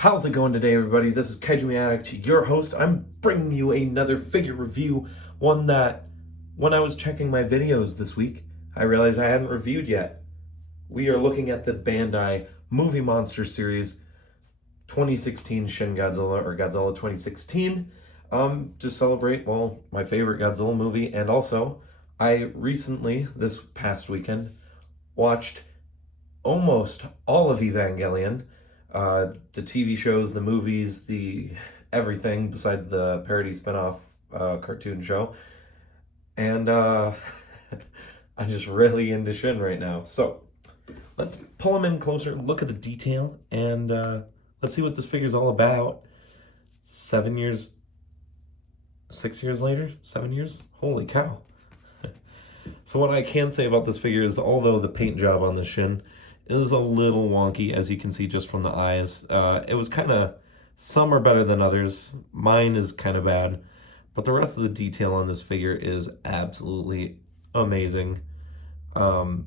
How's it going today, everybody? This is Kaiju Addict, your host. I'm bringing you another figure review, one that, when I was checking my videos this week, I realized I hadn't reviewed yet. We are looking at the Bandai Movie Monster Series 2016 Shin Godzilla, or Godzilla 2016, to celebrate, well, my favorite Godzilla movie, and also, I recently, this past weekend, watched almost all of Evangelion. The TV shows, the movies, the everything besides the parody spinoff cartoon show. And I'm just really into Shin right now. So let's pull him in closer, look at the detail, and let's see what this figure's all about. 7 years, 6 years later? 7 years? Holy cow. So what I can say about this figure is, although the paint job on the Shin is a little wonky, as you can see just from the eyes. It was kind of, some are better than others. Mine is kind of bad, but the rest of the detail on this figure is absolutely amazing.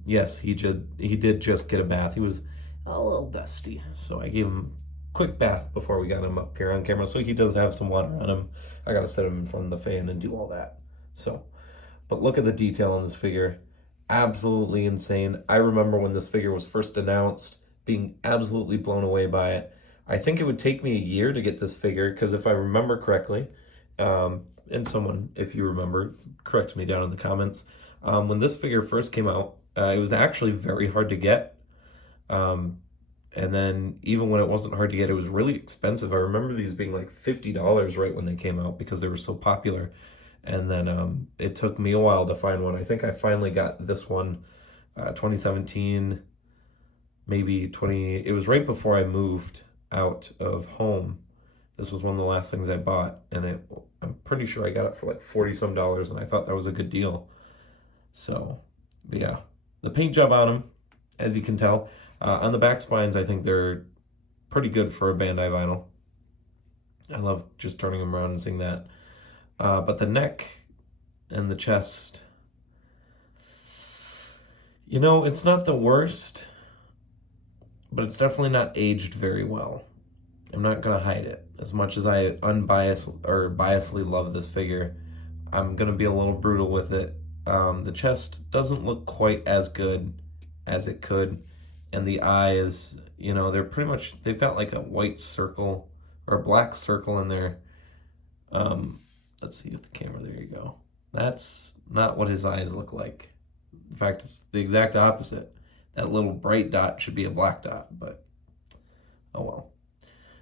Yes, he did just get a bath. He was a little dusty, so I gave him a quick bath before we got him up here on camera, so he does have some water on him. I gotta set him in front of the fan and do all that. So, but look at the detail on this figure. Absolutely insane. I remember when this figure was first announced, being absolutely blown away by it. I think it would take me a year to get this figure, because if I remember correctly, and someone, if you remember, correct me down in the comments, when this figure first came out, it was actually very hard to get. And then even when it wasn't hard to get, it was really expensive. I remember these being like $50 right when they came out because they were so popular. And then it took me a while to find one. I think I finally got this one 2017, maybe it was right before I moved out of home. This was one of the last things I bought, and I'm pretty sure I got it for like 40 some dollars, and I thought that was a good deal. So, but yeah, the paint job on them, as you can tell. On the back spines, I think they're pretty good for a Bandai vinyl. I love just turning them around and seeing that. But the neck and the chest, you know, it's not the worst, but it's definitely not aged very well. I'm not going to hide it. As much as I biasedly love this figure, I'm going to be a little brutal with it. The chest doesn't look quite as good as it could. And the eyes, you know, they've got like a white circle or a black circle in there. Let's see with the camera, there you go. That's not what his eyes look like. In fact, it's the exact opposite. That little bright dot should be a black dot, but oh well.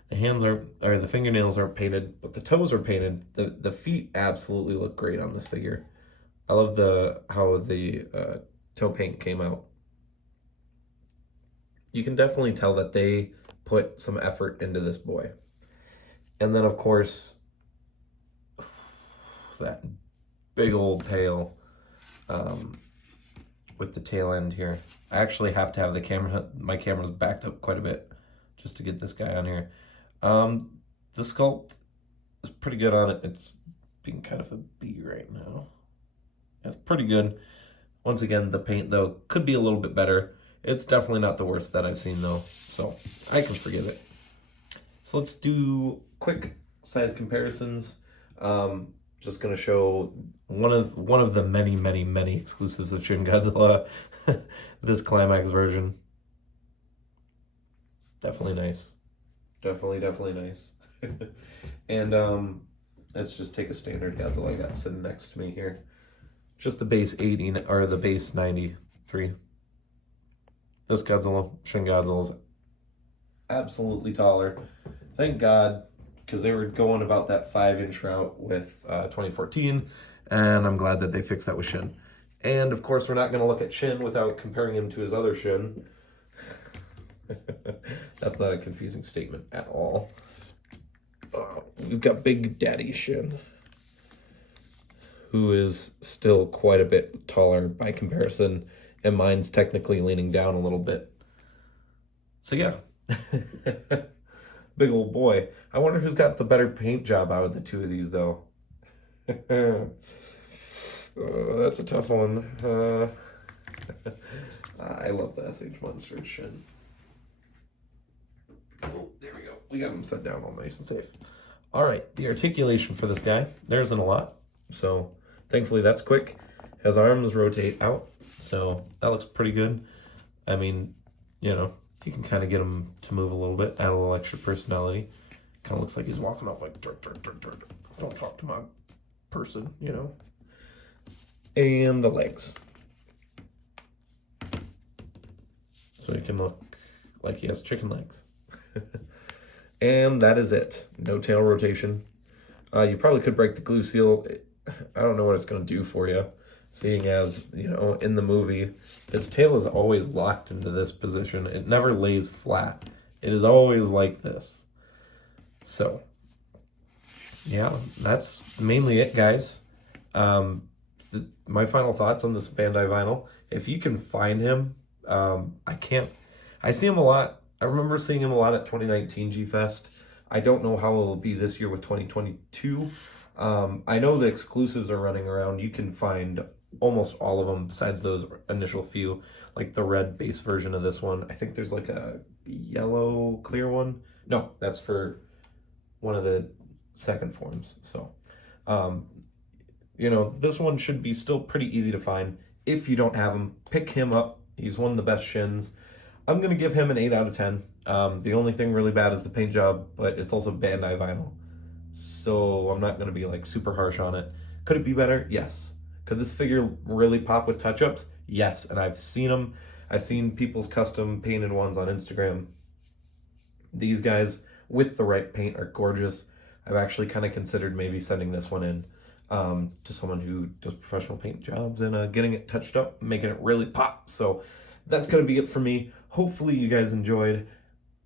The fingernails aren't painted, but the toes are painted. The feet absolutely look great on this figure. I love how the toe paint came out. You can definitely tell that they put some effort into this boy. And then, of course, that big old tail with the tail end here. I actually have to have my camera's backed up quite a bit just to get this guy on here. The sculpt is pretty good on it. It's being kind of a B right now. It's pretty good. Once again, the paint, though, could be a little bit better. It's definitely not the worst that I've seen, though, so I can forgive it. So let's do quick size comparisons. Just going to show one of the many, many, many exclusives of Shin Godzilla, this Climax version. Definitely nice. Definitely nice. And let's just take a standard Godzilla I got sitting next to me here. Just the base 80, or the base 93. This Godzilla, Shin Godzilla's absolutely taller. Thank God, because they were going about that 5-inch route with 2014, and I'm glad that they fixed that with Shin. And of course, we're not going to look at Shin without comparing him to his other Shin. That's not a confusing statement at all. We've got Big Daddy Shin, who is still quite a bit taller by comparison, and mine's technically leaning down a little bit. So yeah. Big old boy. I wonder who's got the better paint job out of the two of these, though. That's a tough one. I love the SH Monster Shin. Oh, there we go. we got him set down all nice and safe. All right, the articulation for this guy, there isn't a lot. So thankfully that's quick. His arms rotate out, so that looks pretty good. I mean, you know, you can kind of get him to move a little bit, add a little extra personality. Kind of looks like he's walking up like, don't talk to my person, you know. And the legs. So he can look like he has chicken legs. And that is it. No tail rotation. You probably could break the glue seal. I don't know what it's going to do for you, seeing as, you know, in the movie, his tail is always locked into this position. It never lays flat. It is always like this. So, yeah, that's mainly it, guys. My final thoughts on this Bandai vinyl. If you can find him, I see him a lot. I remember seeing him a lot at 2019 G-Fest. I don't know how it'll be this year with 2022. I know the exclusives are running around. You can find almost all of them besides those initial few, like the red base version of this one. I think there's like a yellow clear one. No, that's for one of the second forms. So, you know, this one should be still pretty easy to find. If you don't have him, pick him up. He's one of the best shins. I'm going to give him an 8 out of 10. The only thing really bad is the paint job, but it's also Bandai vinyl. So I'm not going to be like super harsh on it. Could it be better? Yes. Could this figure really pop with touch-ups? Yes. And I've seen them. I've seen people's custom painted ones on Instagram. These guys with the right paint are gorgeous. I've actually kind of considered maybe sending this one in to someone who does professional paint jobs and getting it touched up, making it really pop. So that's going to be it for me. Hopefully you guys enjoyed.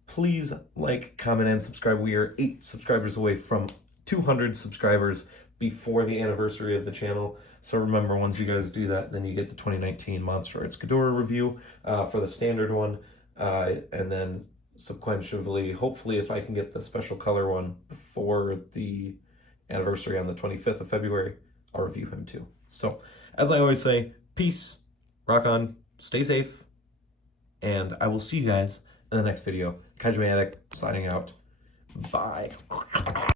Please like, comment, and subscribe. We are 8 subscribers away from 200 subscribers before the anniversary of the channel. So remember, once you guys do that, then you get the 2019 Monsteroids Ghidorah review for the standard one. And then sequentially, hopefully if I can get the special color one before the anniversary on the 25th of February, I'll review him too. So as I always say, peace, rock on, stay safe, and I will see you guys in the next video. Kaiju Addict signing out. Bye.